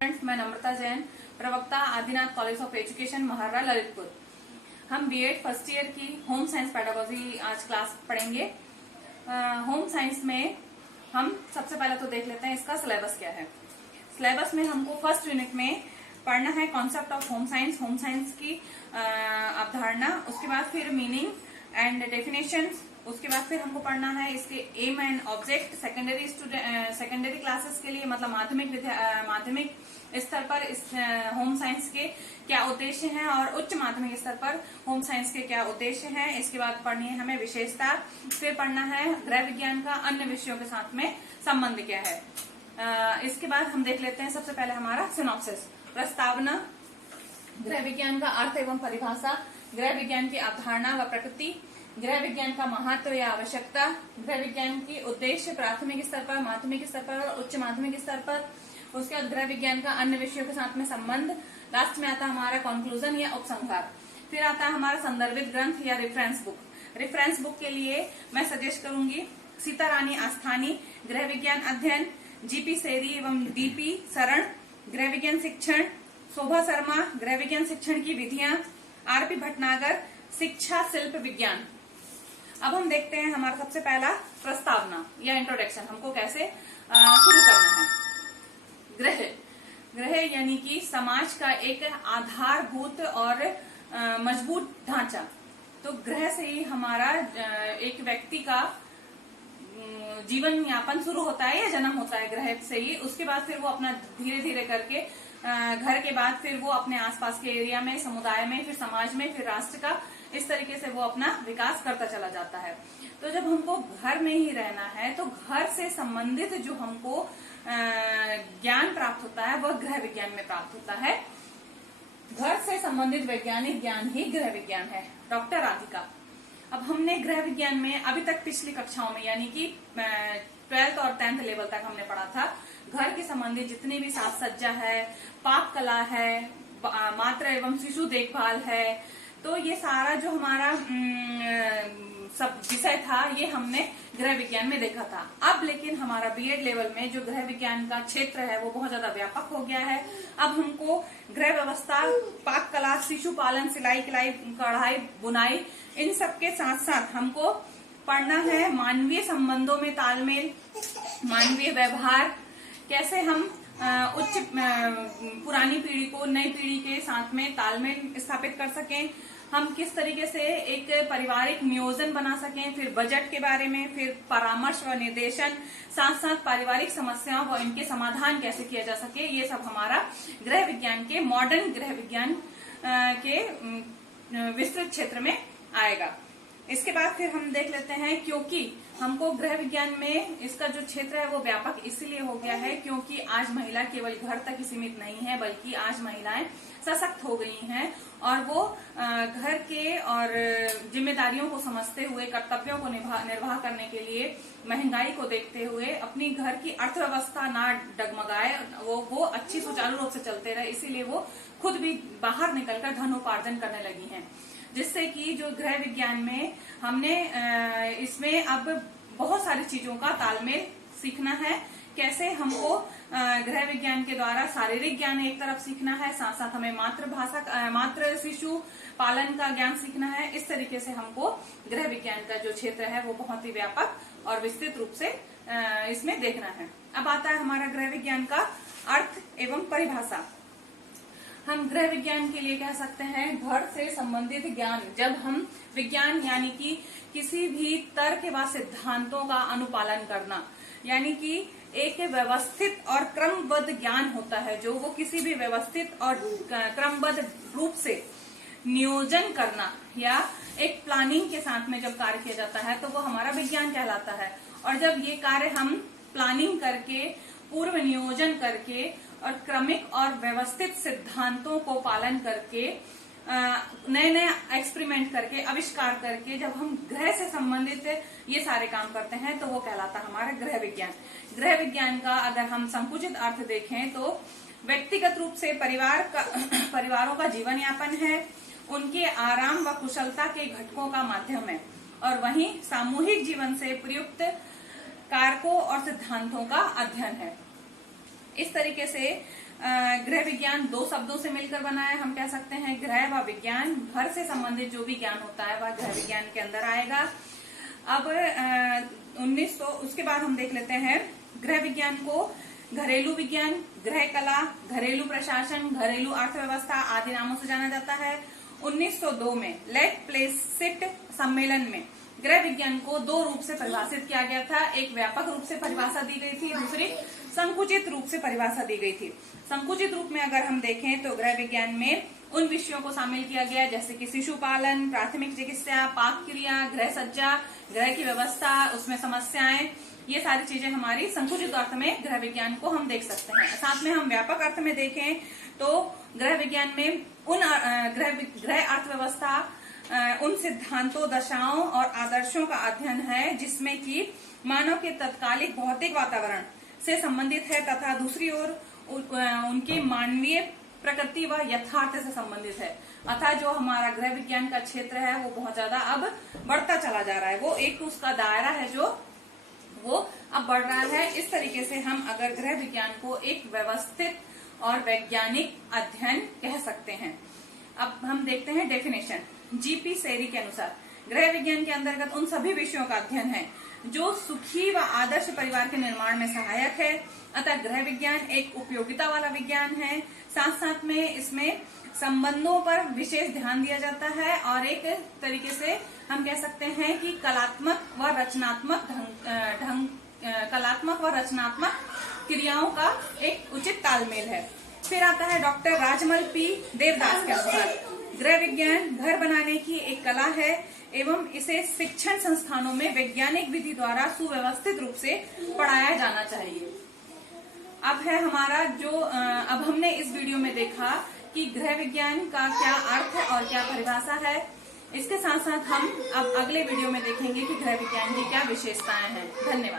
Friends, मैं नम्रता जैन, प्रवक्ता Adinath college of education महारा ललितपुर। हम बीएड फर्स्ट ईयर की होम साइंस पेडागोजी आज क्लास पढ़ेंगे। होम साइंस में हम सबसे पहले तो देख लेते हैं इसका सिलेबस क्या है। सिलेबस में हमको फर्स्ट यूनिट में पढ़ना है कॉन्सेप्ट ऑफ होम साइंस की अवधारणा, उसके बाद फिर मीनिंग एंड डेफिनेशंस, उसके बाद फिर हमको पढ़ना है इसके aim and object secondary classes के लिए, मतलब माध्यमिक स्तर पर इस होम साइंस के क्या उद्देश्य हैं और उच्च माध्यमिक स्तर पर होम साइंस के क्या उद्देश्य हैं। इसके बाद पढ़नी है हमें विशेषता, फिर पढ़ना है गृह विज्ञान का अन्य विषयों के साथ में संबंध क्या है। इसके बाद हम देख लेते हैं सबसे पहले हमारा सिनॉप्सिस, प्रस्तावना, गृह विज्ञान का अर्थ एवं परिभाषा, गृह विज्ञान की अवधारणा व प्रकृति, गृह विज्ञान का महत्व या आवश्यकता, गृह विज्ञान की उद्देश्य प्राथमिक स्तर पर, माध्यमिक स्तर पर और उच्च माध्यमिक स्तर पर, उसके बाद गृह विज्ञान का अन्य विषयों के साथ में संबंध, लास्ट में आता है हमारा कंक्लूजन या उपसंहार, फिर आता है हमारा संदर्भित ग्रंथ या रेफरेंस बुक। रेफरेंस बुक के लिए मैं सजेस्ट करूंगी सीता रानी आस्थानी गृह विज्ञान अध्ययन, जीपी सेरी एवं डीपी शरण गृह विज्ञान शिक्षण, शोभा शर्मा गृह विज्ञान शिक्षण की विधियां, आरपी भटनागर शिक्षा शिल्प विज्ञान। अब हम देखते हैं हमारा सबसे पहला प्रस्तावना या इंट्रोडक्शन, हमको कैसे शुरू करना है। गृह यानी कि समाज का एक आधारभूत और मजबूत ढांचा। तो गृह से ही हमारा एक व्यक्ति का जीवन यापन शुरू होता है या जन्म होता है गृह से ही। उसके बाद फिर वो अपना धीरे धीरे करके घर के बाद फिर वो अपने आसपास के एरिया में, समुदाय में, फिर समाज में, फिर राष्ट्र का, इस तरीके से वो अपना विकास करता चला जाता है। तो जब हमको घर में ही रहना है तो घर से संबंधित जो हमको ज्ञान प्राप्त होता है वह गृह विज्ञान में प्राप्त होता है। घर से संबंधित वैज्ञानिक ज्ञान ही गृह विज्ञान है। डॉक्टर राधिका, अब हमने गृह विज्ञान में अभी तक पिछली कक्षाओं में यानी कि 12th और 10th लेवल तक हमने पढ़ा था घर के संबंधित जितनी भी साज सज्जा है, पाक कला है, मातृ एवं शिशु देखभाल है, तो ये सारा जो हमारा सब विषय था ये हमने गृह विज्ञान में देखा था। अब लेकिन हमारा बीएड लेवल में जो गृह विज्ञान का क्षेत्र है वो बहुत ज्यादा व्यापक हो गया है। अब हमको गृह व्यवस्था, पाक कला, शिशु पालन, सिलाई कढ़ाई, बुनाई, इन सब के साथ साथ हमको पढ़ना है मानवीय संबंधों में तालमेल, मानवीय व्यवहार, कैसे हम पुरानी पीढ़ी को नई पीढ़ी के साथ में तालमेल स्थापित कर सकें, हम किस तरीके से एक पारिवारिक नियोजन बना सकें, फिर बजट के बारे में, फिर परामर्श व निर्देशन, साथ साथ पारिवारिक समस्याओं व इनके समाधान कैसे किया जा सके, ये सब हमारा गृह विज्ञान के, मॉडर्न गृह विज्ञान के विस्तृत क्षेत्र में आएगा। इसके बाद फिर हम देख लेते हैं, क्योंकि हमको गृह विज्ञान में इसका जो क्षेत्र है वो व्यापक इसलिए हो गया है क्योंकि आज महिला केवल घर तक ही सीमित नहीं है, बल्कि आज महिलाएं सशक्त हो गई हैं और वो घर के और जिम्मेदारियों को समझते हुए, कर्तव्यों को निर्वाह करने के लिए, महंगाई को देखते हुए अपनी घर की अर्थव्यवस्था ना डगमगाए, वो अच्छी सुचारू रूप से चलते रहे, इसीलिए वो खुद भी बाहर निकलकर धन उपार्जन करने लगी हैं। जिससे कि जो गृह विज्ञान में हमने इसमें अब बहुत सारी चीजों का तालमेल सीखना है। कैसे हमको गृह विज्ञान के द्वारा शारीरिक ज्ञान एक तरफ सीखना है, साथ साथ हमें मातृ शिशु पालन का ज्ञान सीखना है। इस तरीके से हमको गृह विज्ञान का जो क्षेत्र है वो बहुत ही व्यापक और विस्तृत रूप से इसमें देखना है। अब आता है हमारा गृह विज्ञान का अर्थ एवं परिभाषा। हम गृह विज्ञान के लिए कह सकते हैं घर से संबंधित ज्ञान। जब हम विज्ञान यानी कि किसी भी तर्क व सिद्धांतों का अनुपालन करना, यानी कि एक व्यवस्थित और क्रमबद्ध ज्ञान होता है जो वो किसी भी व्यवस्थित और क्रमबद्ध रूप से नियोजन करना या एक प्लानिंग के साथ में जब कार्य किया जाता है तो वो हमारा विज्ञान कहलाता है। और जब ये कार्य हम प्लानिंग करके, पूर्व नियोजन करके और क्रमिक और व्यवस्थित सिद्धांतों को पालन करके, नए नए एक्सपेरिमेंट करके, आविष्कार करके जब हम गृह से संबंधित ये सारे काम करते हैं तो वो कहलाता हमारा गृह विज्ञान। गृह विज्ञान का अगर हम संकुचित अर्थ देखें तो व्यक्तिगत रूप से परिवारों का जीवन यापन है, उनके आराम व कुशलता के घटकों का माध्यम है, और वहीं सामूहिक जीवन से प्रयुक्त कारकों और सिद्धांतों का अध्ययन है। इस तरीके से गृह विज्ञान दो शब्दों से मिलकर बना है। हम कह सकते हैं गृह व विज्ञान, घर से संबंधित जो भी ज्ञान होता है वह गृह विज्ञान के अंदर आएगा। अब 1900 उसके बाद हम देख लेते हैं गृह विज्ञान को घरेलू विज्ञान, गृह कला, घरेलू प्रशासन, घरेलू अर्थव्यवस्था आदि नामों से जाना जाता है। 1902 में लेट प्लेसिट सम्मेलन में गृह विज्ञान को दो रूप से परिभाषित किया गया था। एक व्यापक रूप से परिभाषा दी गई थी, दूसरी संकुचित रूप से परिभाषा दी गई थी। संकुचित रूप में अगर हम देखें तो गृह विज्ञान में उन विषयों को शामिल किया गया जैसे कि शिशु पालन, प्राथमिक चिकित्सा, पाक क्रिया, गृह सज्जा, गृह की व्यवस्था, उसमें समस्याएं, ये सारी चीजें हमारी संकुचित अर्थ में गृह विज्ञान को हम देख सकते हैं। साथ में हम व्यापक अर्थ में देखें तो गृह विज्ञान में उन गृह अर्थव्यवस्था उन सिद्धांतों, दशाओं और आदर्शों का अध्ययन है जिसमें कि मानव के तत्कालिक भौतिक वातावरण से संबंधित है तथा दूसरी ओर उनकी मानवीय प्रकृति व यथार्थ से संबंधित है। अतः जो हमारा गृह विज्ञान का क्षेत्र है वो बहुत ज्यादा अब बढ़ता चला जा रहा है। वो एक उसका दायरा है जो वो अब बढ़ रहा है। इस तरीके से हम अगर गृह विज्ञान को एक व्यवस्थित और वैज्ञानिक अध्ययन कह सकते हैं। अब हम देखते हैं डेफिनेशन। जीपी सेरी के अनुसार गृह विज्ञान के अंतर्गत उन सभी विषयों का अध्ययन है जो सुखी व आदर्श परिवार के निर्माण में सहायक है। अतः गृह विज्ञान एक उपयोगिता वाला विज्ञान है। साथ साथ में इसमें संबंधों पर विशेष ध्यान दिया जाता है और एक तरीके से हम कह सकते हैं कि कलात्मक व रचनात्मक क्रियाओं का एक उचित तालमेल है। फिर आता है डॉक्टर राजमल पी देवदास के अनुसार गृह विज्ञान घर बनाने की एक कला है एवं इसे शिक्षण संस्थानों में वैज्ञानिक विधि द्वारा सुव्यवस्थित रूप से पढ़ाया जाना चाहिए। अब है हमारा जो अब हमने इस वीडियो में देखा कि गृह विज्ञान का क्या अर्थ और क्या परिभाषा है। इसके साथ साथ हम अब अगले वीडियो में देखेंगे कि गृह विज्ञान की क्या विशेषताएं हैं। धन्यवाद।